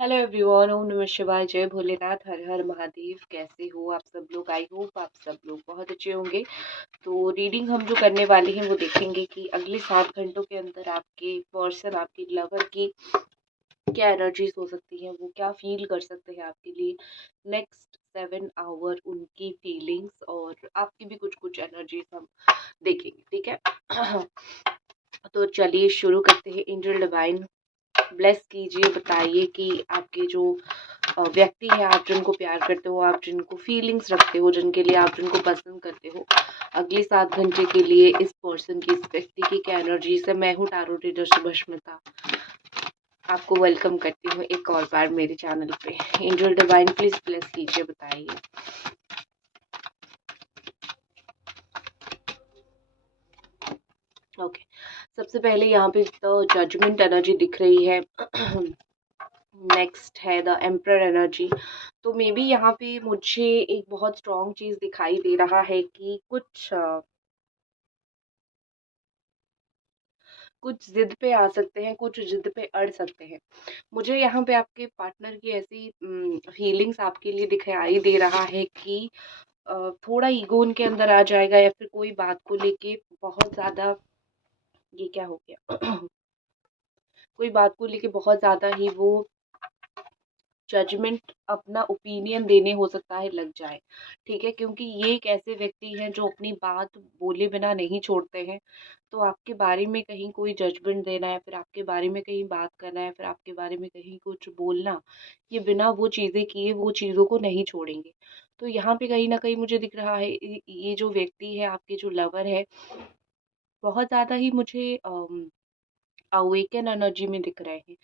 Hello everyone, ओम नमः शिवाय, जय भोलेनाथ, हर हर महादेव। कैसे हो आप सब लोग? आई होप आप सब लोग बहुत अच्छे होंगे। तो रीडिंग हम जो करने वाले हैं वो देखेंगे कि अगले 7 घंटों के अंदर आपके पर्सन, आपकी लवर की क्या एनर्जीज हो सकती हैं, वो क्या फील कर सकते हैं आपके लिए नेक्स्ट 7 आवर, उनकी फीलिंग्स और आपकी भी कुछ कुछ एनर्जीज हम देखेंगे, ठीक है। तो चलिए शुरू करते हैं। एंजल डिवाइन ब्लेस कीजिए, बताइए कि आपके जो व्यक्ति है, आप जिनको प्यार करते हो, आप जिनको फीलिंग्स रखते हो, जिनके लिए आप जिनको पसंद करते हो, अगले 7 घंटे के लिए इस पर्सन की, इस व्यक्ति की क्या एनर्जी है। मैं हूँ टारो रीडर सुभष्मिता, आपको वेलकम करती हूँ एक और बार मेरे चैनल पे। एंजल डिवाइन प्लीज ब्लेस कीजिए, बताइए। ओके, सबसे पहले यहाँ पे तो जजमेंट एनर्जी दिख रही है। नेक्स्ट है द एम्परर एनर्जी। तो मे बी यहाँ पे मुझे एक बहुत स्ट्रॉन्ग चीज दिखाई दे रहा है कि कुछ जिद पे आ सकते हैं, कुछ जिद पे अड़ सकते हैं। मुझे यहाँ पे आपके पार्टनर की ऐसी फीलिंग्स आपके लिए दिखाई दे रहा है कि थोड़ा ईगो उनके अंदर आ जाएगा, या फिर कोई बात को लेके बहुत ज्यादा, ये क्या हो गया, कोई बात को लेके बहुत ज्यादा ही वो जजमेंट, अपना ओपिनियन देने हो सकता है लग जाए, ठीक है। क्योंकि ये एक ऐसे व्यक्ति हैं जो अपनी बात बोले बिना नहीं छोड़ते हैं। तो आपके बारे में कहीं कोई जजमेंट देना, या फिर आपके बारे में कहीं बात करना, या फिर आपके बारे में कहीं कुछ बोलना, ये बिना वो चीज़ें किए वो चीज़ों को नहीं छोड़ेंगे। तो यहाँ पे कहीं ना कहीं मुझे दिख रहा है ये जो व्यक्ति है, आपके जो लवर है, बहुत ज़्यादा ही मुझे अवेकन एनर्जी में दिख रहे हैं।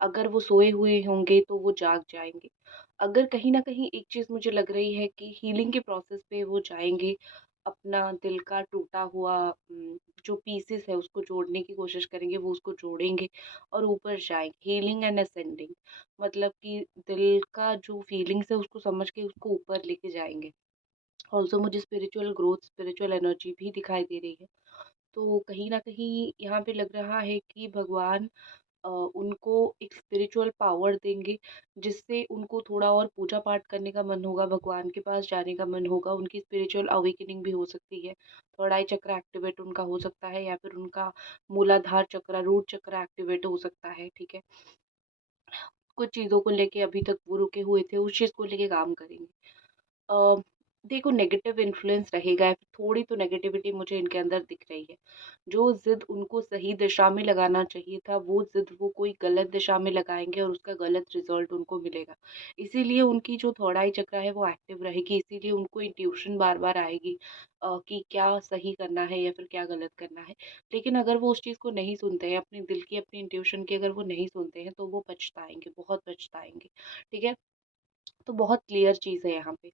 अगर वो सोए हुए होंगे तो वो जाग जाएंगे। अगर कहीं ना कहीं एक चीज मुझे लग रही है कि हीलिंग के प्रोसेस पे वो जाएंगे, अपना दिल का टूटा हुआ जो पीसेस है उसको जोड़ने की कोशिश करेंगे, वो उसको जोड़ेंगे और ऊपर जाएंगे। हीलिंग एंड असेंडिंग, मतलब कि दिल का जो फीलिंग्स है उसको समझ के उसको ऊपर लेके जाएंगे। ऑल्सो मुझे स्पिरिचुअल ग्रोथ, स्पिरिचुअल एनर्जी भी दिखाई दे रही है। तो कहीं न कहीं यहाँ पे लग रहा है कि भगवान उनको एक स्पिरिचुअल पावर देंगे, जिससे उनको थोड़ा और पूजा पाठ करने का मन होगा, भगवान के पास जाने का मन होगा। उनकी स्पिरिचुअल अवेकनिंग भी हो सकती है। थर्ड आई चक्र एक्टिवेट उनका हो सकता है, या फिर उनका मूलाधार चक्र, रूट चक्र एक्टिवेट हो सकता है, ठीक है। कुछ चीज़ों को लेके अभी तक वो रुके हुए थे, उस चीज़ को लेके काम करेंगे। अ, देखो, नेगेटिव इन्फ्लुएंस रहेगा, थोड़ी तो नेगेटिविटी मुझे इनके अंदर दिख रही है। जो जिद उनको सही दिशा में लगाना चाहिए था, वो जिद वो कोई गलत दिशा में लगाएंगे और उसका गलत रिजल्ट उनको मिलेगा। इसीलिए उनकी जो थर्ड आई चक्र है वो एक्टिव रहेगी, इसीलिए उनको इंट्यूशन बार बार आएगी कि क्या सही करना है या फिर क्या गलत करना है। लेकिन अगर वो उस चीज़ को नहीं सुनते हैं, अपने दिल की, अपनी इंट्यूशन की अगर वो नहीं सुनते हैं, तो वो पछताएंगे, बहुत पछताएंगे, ठीक है। तो बहुत क्लियर चीज़ है यहाँ पे।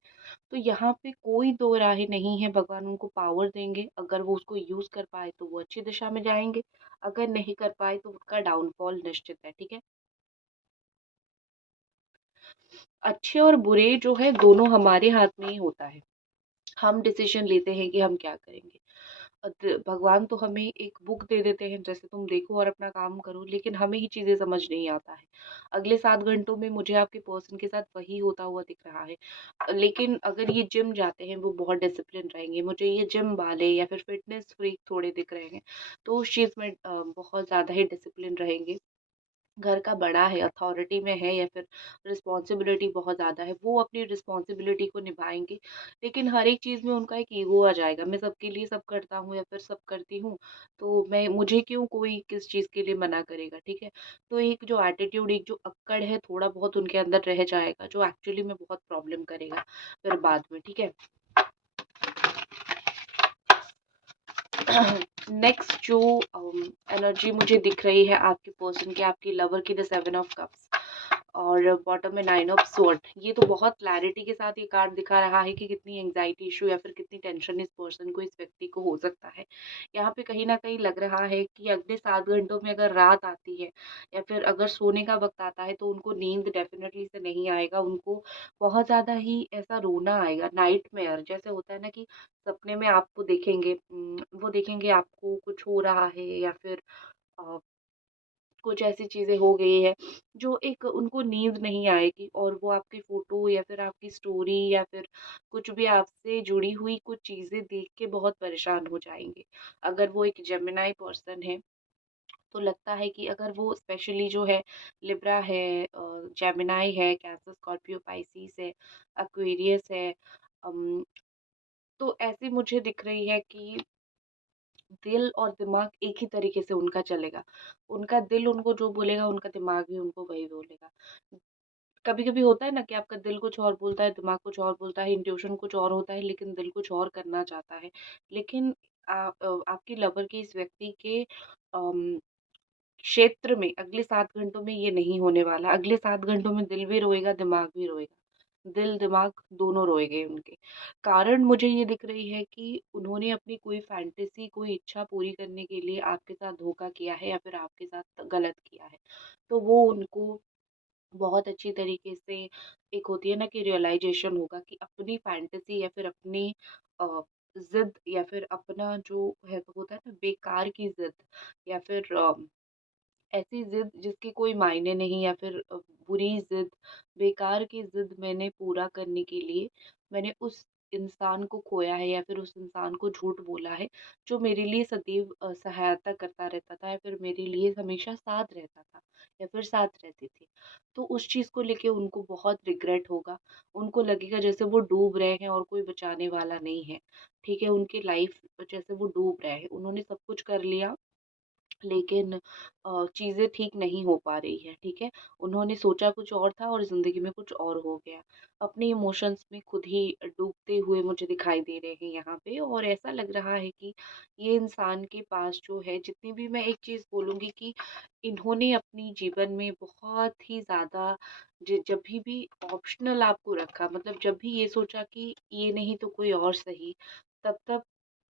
तो यहाँ पे कोई दो राहें नहीं है, भगवान उनको पावर देंगे। अगर वो उसको यूज कर पाए तो वो अच्छी दिशा में जाएंगे, अगर नहीं कर पाए तो उनका डाउनफॉल निश्चित है, ठीक है। अच्छे और बुरे जो है दोनों हमारे हाथ में ही होता है। हम डिसीजन लेते हैं कि हम क्या करेंगे। भगवान तो हमें एक बुक दे देते हैं, जैसे तुम देखो और अपना काम करो, लेकिन हमें ही चीजें समझ नहीं आता है। अगले 7 घंटों में मुझे आपके पर्सन के साथ वही होता हुआ दिख रहा है। लेकिन अगर ये जिम जाते हैं, वो बहुत डिसिप्लिन रहेंगे। मुझे ये जिम वाले या फिर फिटनेस फ्रीक थोड़े दिख रहे हैं, तो उस चीज में बहुत ज्यादा ही डिसिप्लिन रहेंगे। घर का बड़ा है, अथॉरिटी में है, या फिर रिस्पॉन्सिबिलिटी बहुत ज़्यादा है, वो अपनी रिस्पॉन्सिबिलिटी को निभाएंगे। लेकिन हर एक चीज़ में उनका एक ईगो आ जाएगा, मैं सबके लिए सब करता हूँ या फिर सब करती हूँ, तो मैं, मुझे क्यों कोई किस चीज़ के लिए मना करेगा, ठीक है। तो एक जो एटीट्यूड, एक जो अक्कड़ है, थोड़ा बहुत उनके अंदर रह जाएगा, जो एक्चुअली में बहुत प्रॉब्लम करेगा फिर बाद में, ठीक है। नेक्स्ट जो एनर्जी मुझे दिख रही है आपके पर्सन की, आपकी लवर की, द 7 ऑफ कप्स और बॉटम में 9 ऑफ स्वॉर्ड। ये तो बहुत क्लैरिटी के साथ ये कार्ड दिखा रहा है कि कितनी एंग्जाइटी इशू या फिर कितनी टेंशन इस पर्सन को, इस व्यक्ति को हो सकता है। यहाँ पे कहीं ना कहीं लग रहा है कि अगले 7 घंटों में अगर रात आती है, या फिर अगर सोने का वक्त आता है, तो उनको नींद डेफिनेटली से नहीं आएगा। उनको बहुत ज्यादा ही ऐसा रोना आएगा, नाइट मेयर जैसे होता है ना, कि सपने में आपको देखेंगे, वो देखेंगे आपको कुछ हो रहा है, या फिर कुछ ऐसी चीज़ें हो गई है जो एक उनको नींद नहीं आएगी और वो आपकी फ़ोटो या फिर आपकी स्टोरी या फिर कुछ भी आपसे जुड़ी हुई कुछ चीज़ें देख के बहुत परेशान हो जाएँगे। अगर वो एक जेमिनी पर्सन है, तो लगता है कि अगर वो स्पेशली जो है लिब्रा है, जेमिनी है, कैंसर, स्कॉर्पियो, पाइसेस है, एक्वेरियस है, अम, तो ऐसी मुझे दिख रही है कि दिल और दिमाग एक ही तरीके से उनका चलेगा। उनका दिल उनको जो बोलेगा, उनका दिमाग भी उनको वही बोलेगा। कभी-कभी होता है ना कि आपका दिल कुछ और बोलता है, दिमाग कुछ और बोलता है, इंट्यूशन कुछ और होता है, लेकिन दिल कुछ और करना चाहता है। लेकिन आपकी लवर के इस व्यक्ति के अम, क्षेत्र में अगले 7 घंटों में ये नहीं होने वाला। अगले 7 घंटों में दिल भी रोएगा, दिमाग भी रोएगा। दिल, दिमाग दोनों रोएँगे उनके। कारण मुझे ये दिख रही है कि उन्होंने अपनी कोई फैंटेसी, कोई इच्छा पूरी करने के लिए आपके साथ धोखा किया है या फिर आपके साथ गलत किया है। तो वो उनको बहुत अच्छी तरीके से, एक होती है ना कि रियलाइज़ेशन होगा कि अपनी फैंटेसी या फिर अपनी अ, ज़िद या फिर अपना जो है होता है ना बेकार की ज़िद या फिर ऐसी ज़िद जिसकी कोई मायने नहीं या फिर बुरी ज़िद, बेकार की ज़िद मैंने पूरा करने के लिए मैंने उस इंसान को खोया है या फिर उस इंसान को झूठ बोला है, जो मेरे लिए सदैव सहायता करता रहता था या फिर मेरे लिए हमेशा साथ रहता था या फिर साथ रहती थी। तो उस चीज़ को लेके उनको बहुत रिग्रेट होगा, उनको लगेगा जैसे वो डूब रहे हैं और कोई बचाने वाला नहीं है, ठीक है? उनकी लाइफ़ जैसे वो डूब रहे हैं, उन्होंने सब कुछ कर लिया लेकिन चीज़ें ठीक नहीं हो पा रही है, ठीक है? उन्होंने सोचा कुछ और था और ज़िंदगी में कुछ और हो गया। अपने इमोशंस में खुद ही डूबते हुए मुझे दिखाई दे रहे हैं यहाँ पे और ऐसा लग रहा है कि ये इंसान के पास जो है जितनी भी मैं एक चीज़ बोलूँगी कि इन्होंने अपनी जीवन में बहुत ही ज़्यादा जभी भी ऑप्शनल आपको रखा मतलब जब भी ये सोचा कि ये नहीं तो कोई और सही, तब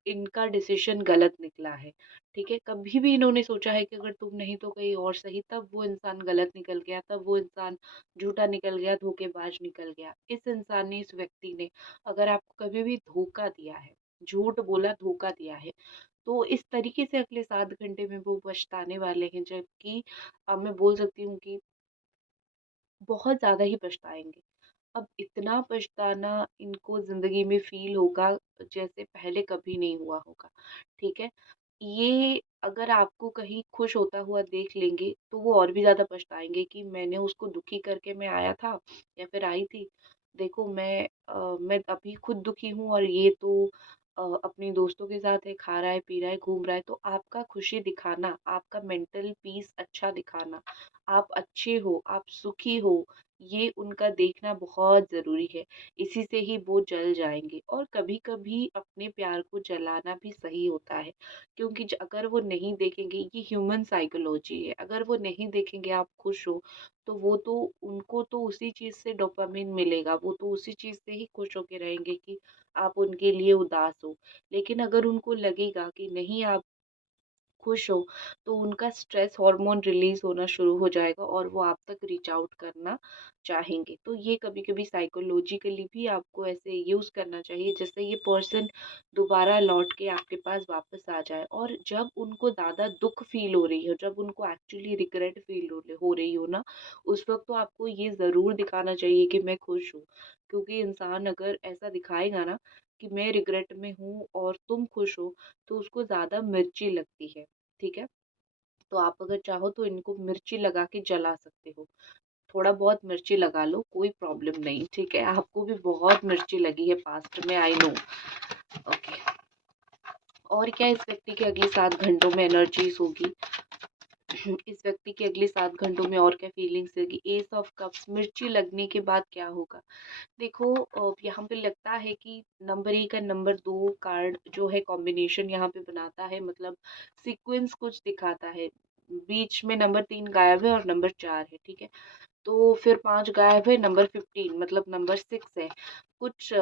इनका डिसीज़न गलत निकला है। ठीक है? कभी भी इन्होंने सोचा है कि अगर तुम नहीं तो कहीं और सही, तब वो इंसान गलत निकल गया, तब वो इंसान झूठा निकल गया, धोखेबाज निकल गया। इस इंसान ने, इस व्यक्ति ने अगर आपको कभी भी धोखा दिया है, झूठ बोला, धोखा दिया है, तो इस तरीके से अगले 7 घंटे में वो पछताने वाले हैं, जबकि मैं बोल सकती हूँ कि बहुत ज़्यादा ही पछताएँगे। अब इतना पछताना इनको ज़िंदगी में फ़ील होगा जैसे पहले कभी नहीं हुआ होगा, ठीक है? ये अगर आपको कहीं खुश होता हुआ देख लेंगे, तो वो और भी ज़्यादा पछताएँगे कि मैंने उसको दुखी करके मैं आया था या फिर आई थी। देखो मैं अभी खुद दुखी हूँ और ये तो अपने दोस्तों के साथ है, खा रहा है, पी रहा है, घूम रहा है। तो आपका खुशी दिखाना, आपका मेंटल पीस अच्छा दिखाना, आप अच्छे हो, आप सुखी हो, ये उनका देखना बहुत ज़रूरी है। इसी से ही वो जल जाएँगे और कभी-कभी अपने प्यार को जलाना भी सही होता है, क्योंकि अगर वो नहीं देखेंगे, ये ह्यूमन साइकोलॉजी है, अगर वो नहीं देखेंगे आप खुश हो, तो वो तो उनको तो उसी चीज़ से डोपामाइन मिलेगा, वो तो उसी चीज़ से ही खुश होके रहेंगे कि आप उनके लिए उदास हो। लेकिन अगर उनको लगेगा कि नहीं आप खुश हो, तो उनका स्ट्रेस हार्मोन रिलीज़ होना शुरू हो जाएगा और वो आप तक रीच आउट करना चाहेंगे। तो ये कभी-कभी साइकोलॉजिकली भी आपको ऐसे यूज़ करना चाहिए जिससे ये पर्सन दोबारा लौट के आपके पास वापस आ जाए और जब उनको ज़्यादा दुःख फ़ील हो रही हो, जब उनको एक्चुअली रिग्रेट फ़ील हो रही हो ना, उस वक़्त तो आपको ये ज़रूर दिखाना चाहिए कि मैं खुश हूँ। क्योंकि इंसान अगर ऐसा दिखाएगा ना कि मैं रिग्रेट में हूँ और तुम खुश हो, तो उसको ज़्यादा मिर्ची लगती है, ठीक है? तो आप अगर चाहो तो इनको मिर्ची लगा के जला सकते हो। थोड़ा बहुत मिर्ची लगा लो, कोई प्रॉब्लम नहीं, ठीक है? आपको भी बहुत मिर्ची लगी है पास्ट में, आई नो। ओके। और क्या इस व्यक्ति के अगले 7 घंटों में एनर्जीज़ होगी? इस व्यक्ति के अगले 7 घंटों में और क्या फीलिंग्स होगी? एस ऑफ कप्स, मिर्ची लगने के बाद क्या होगा? देखो यहाँ पे लगता है कि नंबर 1 और नंबर 2 कार्ड जो है कॉम्बिनेशन यहाँ पे बनाता है मतलब सीक्वेंस कुछ दिखाता है। बीच में नंबर 3 गायब है और नंबर 4 है, ठीक है? तो फिर 5 गायब है, नंबर 15 मतलब नंबर 6 है। कुछ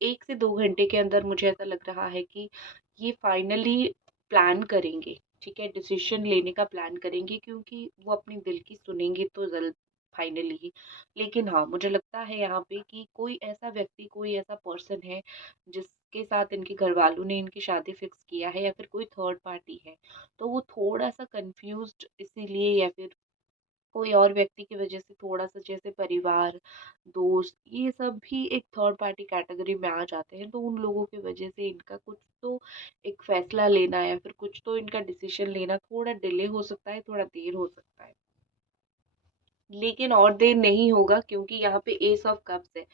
1 से 2 घंटे के अंदर मुझे ऐसा लग रहा है कि ये फाइनली प्लान करेंगे, ठीक है? डिसीज़न लेने का प्लान करेंगे क्योंकि वो अपने दिल की सुनेंगे तो जल्द फाइनली ही। लेकिन हाँ, मुझे लगता है यहाँ पे कि कोई ऐसा व्यक्ति, कोई ऐसा पर्सन है जिसके साथ इनके घर वालों ने इनकी शादी फिक्स किया है, या फिर कोई थर्ड पार्टी है, तो वो थोड़ा सा कंफ्यूज्ड इसीलिए, या फिर कोई और व्यक्ति की वजह से थोड़ा सा, जैसे परिवार, दोस्त, ये सब भी एक थर्ड पार्टी कैटेगरी में आ जाते हैं, तो उन लोगों की वजह से इनका कुछ तो एक फैसला लेना, या फिर कुछ तो इनका डिसीजन लेना थोड़ा डिले हो सकता है, थोड़ा देर हो सकता है। लेकिन और देर नहीं होगा, क्योंकि यहाँ पे एस ऑफ कप्स है।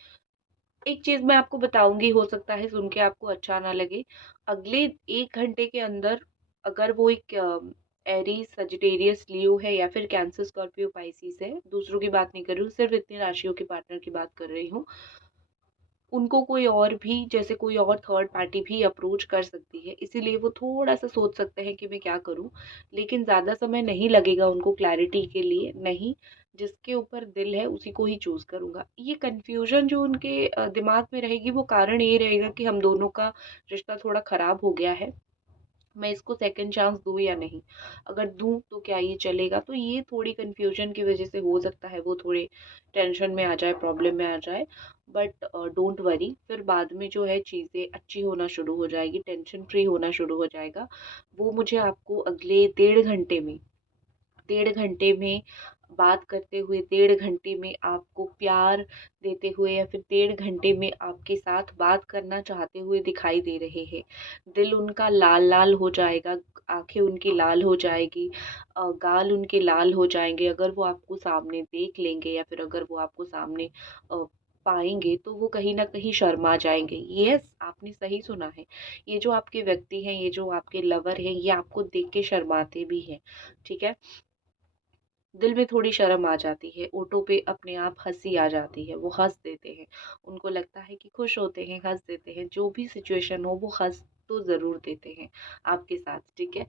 एक चीज मैं आपको बताऊंगी, हो सकता है सुन के आपको अच्छा ना लगे। अगले 1 घंटे के अंदर, अगर वो एक एरीज, सजिटेरियस, लियो है, या फिर कैंसर, स्कॉर्पियो, पाइसिस है, दूसरों की बात नहीं कर रही हूँ, सिर्फ इतनी राशियों के पार्टनर की बात कर रही हूँ, उनको कोई और भी, जैसे कोई और थर्ड पार्टी भी अप्रोच कर सकती है, इसीलिए वो थोड़ा सा सोच सकते हैं कि मैं क्या करूं। लेकिन ज़्यादा समय नहीं लगेगा उनको क्लैरिटी के लिए, नहीं, जिसके ऊपर दिल है उसी को ही चूज करूंगा। ये कंफ्यूजन जो उनके दिमाग में रहेगी, वो कारण ये रहेगा कि हम दोनों का रिश्ता थोड़ा खराब हो गया है, मैं इसको सेकंड चांस दूँ या नहीं, अगर दूँ तो क्या ये चलेगा। तो ये थोड़ी कन्फ्यूजन की वजह से हो सकता है वो थोड़े टेंशन में आ जाए, प्रॉब्लम में आ जाए। बट डोंट वरी, फिर बाद में जो है चीज़ें अच्छी होना शुरू हो जाएगी, टेंशन फ्री होना शुरू हो जाएगा। वो मुझे आपको अगले 1.5 घंटे में बात करते हुए, 1.5 घंटे में आपको प्यार देते हुए, या फिर 1.5 घंटे में आपके साथ बात करना चाहते हुए दिखाई दे रहे हैं। दिल उनका लाल लाल हो जाएगा, आंखें उनकी लाल हो जाएगी, गाल उनके लाल हो जाएंगे, अगर वो आपको सामने देख लेंगे, या फिर अगर वो आपको सामने अ, पाएंगे, तो वो कहीं ना कहीं शर्मा जाएंगे। यस, आपने सही सुना है, ये जो आपके व्यक्ति हैं, ये जो आपके लवर हैं, ये आपको देख के शर्माते भी हैं। ठीक है, दिल में थोड़ी शर्म आ जाती है, ओठों पे अपने आप हंसी आ जाती है, वो हंस देते हैं। उनको लगता है कि खुश होते हैं, हंस देते हैं, जो भी सिचुएशन हो वो हंस तो ज़रूर देते हैं आपके साथ। ठीक है,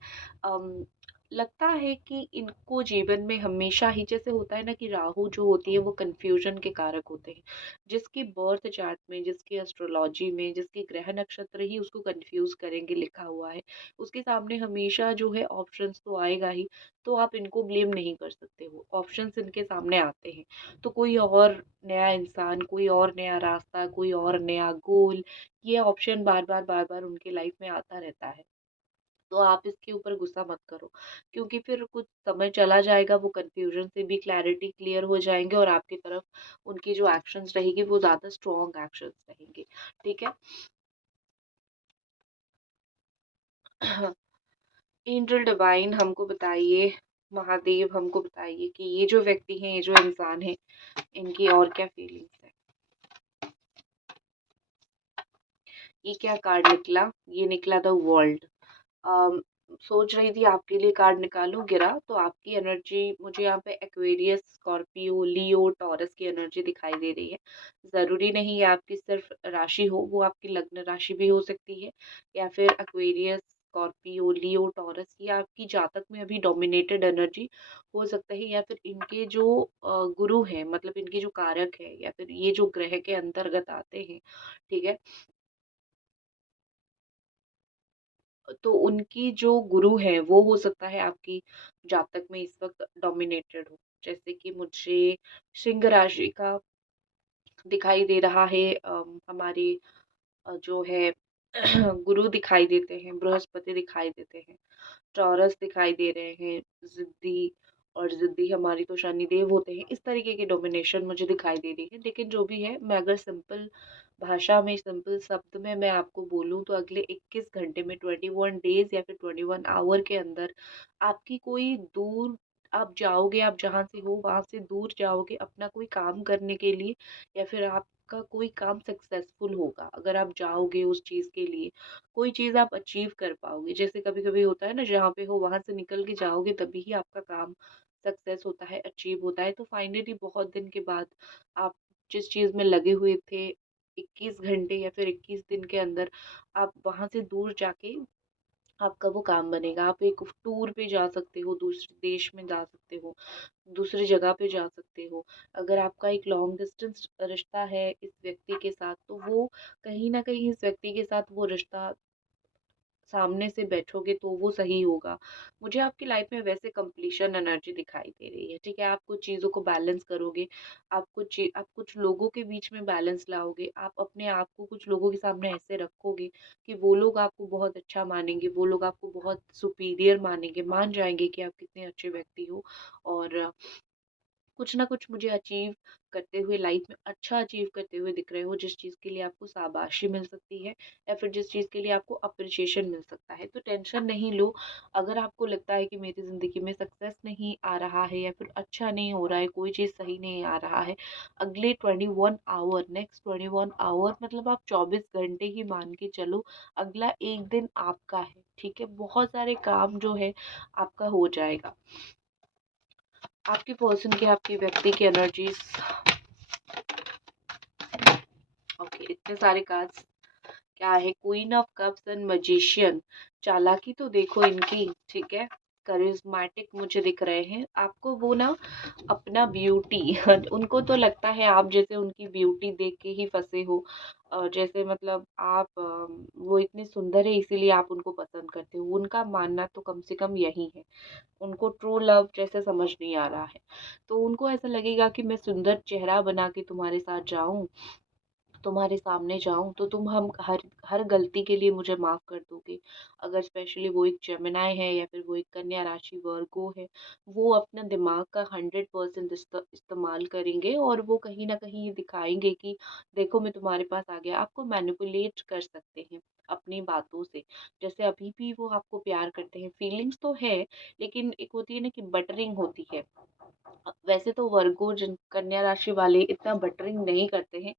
लगता है कि इनको जीवन में हमेशा ही, जैसे होता है ना कि राहु जो होती है वो कंफ्यूजन के कारक होते हैं। जिसकी बर्थ चार्ट में, जिसकी एस्ट्रोलॉजी में, जिसके ग्रह नक्षत्र ही उसको कंफ्यूज करेंगे लिखा हुआ है, उसके सामने हमेशा जो है ऑप्शंस तो आएगा ही। तो आप इनको ब्लेम नहीं कर सकते हो, ऑप्शंस इनके सामने आते हैं, तो कोई और नया इंसान, कोई और नया रास्ता, कोई और नया गोल, ये ऑप्शन बार बार बार बार उनके लाइफ में आता रहता है। तो आप इसके ऊपर गुस्सा मत करो, क्योंकि फिर कुछ समय चला जाएगा, वो कंफ्यूजन से भी क्लैरिटी क्लियर हो जाएंगे, और आपकी तरफ उनकी जो एक्शंस रहेगी वो ज्यादा स्ट्रॉन्ग एक्शंस रहेंगे। ठीक है। एंजल डिवाइन हमको बताइए, महादेव हमको बताइए कि ये जो व्यक्ति हैं, ये जो इंसान है, इनकी और क्या फीलिंग्स है। ये क्या कार्ड निकला? ये निकला द वर्ल्ड। सोच रही थी आपके लिए कार्ड निकालूं, गिरा तो आपकी एनर्जी मुझे यहाँ पे एक्वेरियस, स्कॉर्पियो, लियो, टॉरस की एनर्जी दिखाई दे रही है। जरूरी नहीं है आपकी सिर्फ राशि हो, वो आपकी लग्न राशि भी हो सकती है, या फिर एक्वेरियस, स्कॉर्पियो, लियो, टॉरस, ये आपकी जातक में अभी डोमिनेटेड एनर्जी हो सकता है, या फिर इनके जो गुरु हैं, मतलब इनके जो कारक है, या फिर ये जो ग्रह के अंतर्गत आते हैं, ठीक है, तो उनकी जो गुरु है वो हो सकता है आपकी जातक में इस वक्त डोमिनेटेड हो। जैसे कि मुझे सिंह राशि का दिखाई दे रहा है, हमारे जो है गुरु दिखाई देते हैं, बृहस्पति दिखाई देते हैं, टॉरस दिखाई दे रहे हैं, जिद्दी, और जिद्दी हमारी तो शनिदेव होते हैं। इस तरीके की डोमिनेशन मुझे दिखाई दे रही है। लेकिन जो भी है, मैं अगर सिंपल भाषा में, सिंपल शब्द में मैं आपको बोलूँ, तो अगले 21 घंटे में, 21 डेज या फिर 21 आवर के अंदर आपकी कोई दूर, आप जाओगे, आप जहाँ से हो वहां से दूर जाओगे अपना कोई काम करने के लिए, या फिर आपका कोई काम सक्सेसफुल होगा अगर आप जाओगे उस चीज के लिए। कोई चीज आप अचीव कर पाओगे, जैसे कभी कभी होता है ना, जहाँ पे हो वहां से निकल के जाओगे तभी ही आपका काम सक्सेस होता है, अचीव होता है। तो फाइनली बहुत दिन के बाद आप जिस चीज में लगे हुए थे, 21 घंटे या फिर 21 दिन के अंदर आप वहां से दूर जाके आपका वो काम बनेगा। आप एक टूर पे जा सकते हो, दूसरे देश में जा सकते हो, दूसरी जगह पे जा सकते हो। अगर आपका एक लॉन्ग डिस्टेंस रिश्ता है इस व्यक्ति के साथ, तो वो कहीं ना कहीं इस व्यक्ति के साथ वो रिश्ता सामने से बैठोगे तो वो सही होगा। मुझे आपकी लाइफ में वैसे कंप्लीशन एनर्जी दिखाई दे रही है, ठीक है? आप कुछ चीज़ों को बैलेंस करोगे, आप कुछ लोगों के बीच में बैलेंस लाओगे, आप अपने आप को कुछ लोगों के सामने ऐसे रखोगे कि वो लोग आपको बहुत अच्छा मानेंगे, वो लोग आपको बहुत सुपीरियर मानेंगे, मान जाएँगे कि आप कितने अच्छे व्यक्ति हो। और कुछ ना कुछ मुझे अचीव करते हुए लाइफ में अच्छा अचीव करते हुए दिख रहे हो, जिस चीज़ के लिए आपको शाबाशी मिल सकती है या फिर जिस चीज़ के लिए आपको अप्रिशिएशन मिल सकता है। तो टेंशन नहीं लो। अगर आपको लगता है कि मेरी ज़िंदगी में सक्सेस नहीं आ रहा है या फिर अच्छा नहीं हो रहा है, कोई चीज़ सही नहीं आ रहा है, अगले 21 आवर, नेक्स्ट 21 आवर मतलब आप 24 घंटे ही मान के चलो, अगला एक दिन आपका है, ठीक है? बहुत सारे काम जो है आपका हो जाएगा। आपकी पर्सन की, आपकी व्यक्ति की एनर्जीज, ओके, इतने सारे कार्ड्स क्या है? Queen of cups and magician. चालाकी तो देखो इनकी, ठीक है? करिश्मेटिक मुझे दिख रहे हैं। आपको वो ना अपना ब्यूटी उनको तो लगता है आप जैसे उनकी ब्यूटी देख के ही फंसे हो। जैसे मतलब आप वो इतनी सुंदर है इसीलिए आप उनको पसंद करते हो, उनका मानना तो कम से कम यही है। उनको ट्रू लव जैसे समझ नहीं आ रहा है, तो उनको ऐसा लगेगा कि मैं सुंदर चेहरा बना के तुम्हारे साथ जाऊं, तुम्हारे सामने जाऊं तो तुम हम हर हर गलती के लिए मुझे माफ कर दोगे। अगर स्पेशली वो एक जेमिनाई है या फिर वो एक कन्या राशि वर्गो है, वो अपना दिमाग का 100% इस्तेमाल करेंगे और वो कहीं ना कहीं ये दिखाएंगे कि देखो मैं तुम्हारे पास आ गया। आपको मैनिपुलेट कर सकते हैं अपनी बातों से। जैसे अभी भी वो आपको प्यार करते हैं, फीलिंग्स तो है, लेकिन एक होती है ना कि बटरिंग होती है। वैसे तो वर्गो जिन कन्या राशि वाले इतना बटरिंग नहीं करते हैं,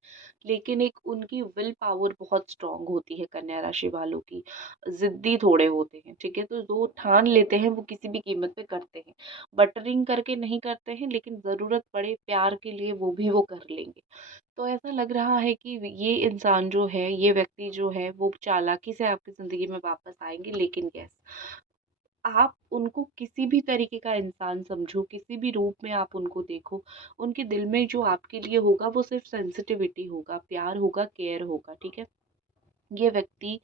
लेकिन एक उनकी विल पावर बहुत स्ट्रांग होती है कन्या राशि वालों की। जिद्दी थोड़े होते हैं, ठीक है? तो जो ठान लेते हैं वो किसी भी कीमत पे करते हैं। बटरिंग करके नहीं करते हैं, लेकिन जरूरत पड़े प्यार के लिए वो भी वो कर लेंगे। तो ऐसा लग रहा है कि ये इंसान जो है, ये व्यक्ति जो है, वो चालाकी से आपकी जिंदगी में वापस आएंगे। लेकिन यस, आप उनको किसी भी तरीके का इंसान समझो, किसी भी रूप में आप उनको देखो, उनके दिल में जो आपके लिए होगा वो सिर्फ सेंसिटिविटी होगा, प्यार होगा, केयर होगा, ठीक है? ये व्यक्ति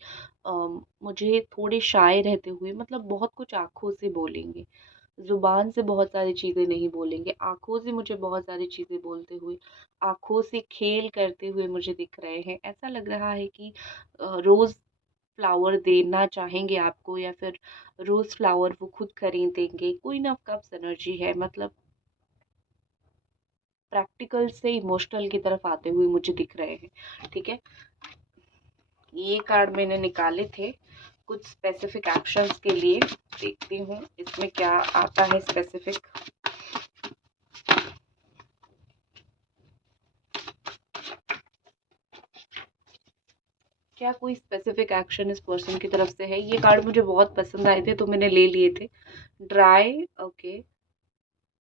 मुझे थोड़े शाय रहते हुए मतलब बहुत कुछ आँखों से बोलेंगे, ज़ुबान से बहुत सारी चीज़ें नहीं बोलेंगे, आँखों से मुझे बहुत सारी चीज़ें बोलते हुए, आँखों से खेल करते हुए मुझे दिख रहे हैं। ऐसा लग रहा है कि रोज़ फ्लावर देना चाहेंगे आपको या फिर रोज़ फ्लावर वो खुद खरीदेंगे। क्वीन ऑफ कप्स एनर्जी है, मतलब प्रैक्टिकल से इमोशनल की तरफ आते हुए मुझे दिख रहे हैं, ठीक है? ये कार्ड मैंने निकाले थे कुछ स्पेसिफिक एक्शंस के लिए। देखती हूँ इसमें क्या आता है स्पेसिफिक। क्या कोई स्पेसिफिक एक्शन इस पर्सन की तरफ से है? ये कार्ड मुझे बहुत पसंद आए थे तो मैंने ले लिए थे। Dry, okay.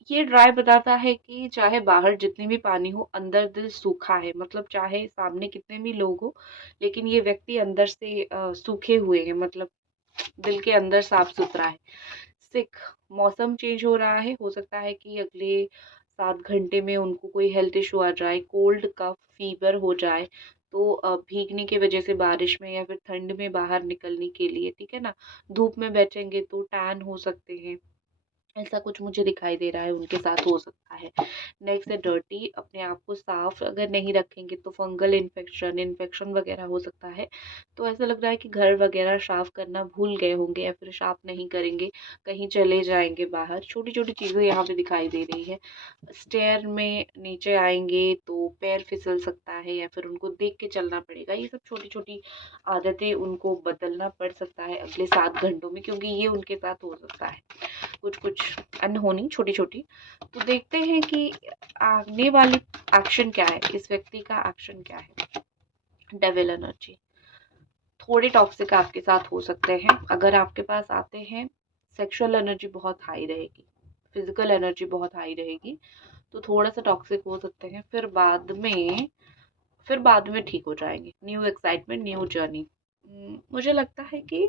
ये ड्राई बताता है कि चाहे बाहर जितनी भी पानी हो, अंदर दिल सूखा है। मतलब चाहे सामने कितने भी लोग हो, लेकिन ये व्यक्ति अंदर से सूखे हुए हैं, मतलब दिल के अंदर साफ सुथरा है। सिक, मौसम चेंज हो रहा है, हो सकता है कि अगले 7 घंटे में उनको कोई हेल्थ इशू आ जाए, कोल्ड कफ फीवर हो जाए, तो भीगने की वजह से बारिश में या फिर ठंड में बाहर निकलने के लिए, ठीक है ना? धूप में बैठेंगे तो टैन हो सकते हैं। ऐसा कुछ मुझे दिखाई दे रहा है उनके साथ हो सकता है। नेक्स्ट है डर्टी, अपने आप को साफ अगर नहीं रखेंगे तो फंगल इन्फेक्शन इन्फेक्शन वगैरह हो सकता है। तो ऐसा लग रहा है कि घर वगैरह साफ करना भूल गए होंगे या फिर साफ नहीं करेंगे, कहीं चले जाएंगे बाहर। छोटी छोटी चीज़ें यहाँ पे दिखाई दे रही है। स्टेयर में नीचे आएंगे तो पैर फिसल सकता है या फिर उनको देख के चलना पड़ेगा। ये सब छोटी छोटी आदतें उनको बदलना पड़ सकता है अगले 7 घंटों में, क्योंकि ये उनके साथ हो सकता है कुछ कुछ अनहोनी छोटी छोटी। तो देखते हैं कि आगे वाली एक्शन क्या है, इस व्यक्ति का एक्शन क्या है। डेविल एनर्जी, थोड़े टॉक्सिक आपके साथ हो सकते हैं। अगर आपके पास आते हैं, सेक्सुअल एनर्जी बहुत हाई रहेगी, फिजिकल एनर्जी बहुत हाई रहेगी, तो थोड़ा सा टॉक्सिक हो सकते हैं। फिर बाद में ठीक हो जाएंगे। New excitement, new journey. मुझे लगता है कि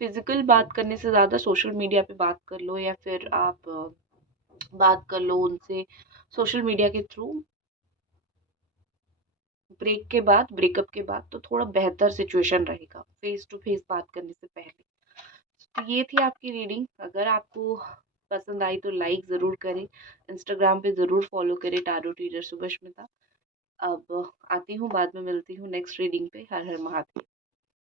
फिजिकल बात करने से ज़्यादा सोशल मीडिया पे बात कर लो या फिर आप बात कर लो उनसे सोशल मीडिया के थ्रू। ब्रेकअप के बाद तो थोड़ा बेहतर सिचुएशन रहेगा फेस टू फेस बात करने से पहले। तो ये थी आपकी रीडिंग। अगर आपको पसंद आई तो लाइक ज़रूर करें, इंस्टाग्राम पे ज़रूर फॉलो करें टैरो टीचर सुभष्मिता। अब आती हूँ, बाद में मिलती हूँ नेक्स्ट रीडिंग पे। हर हर महादेव।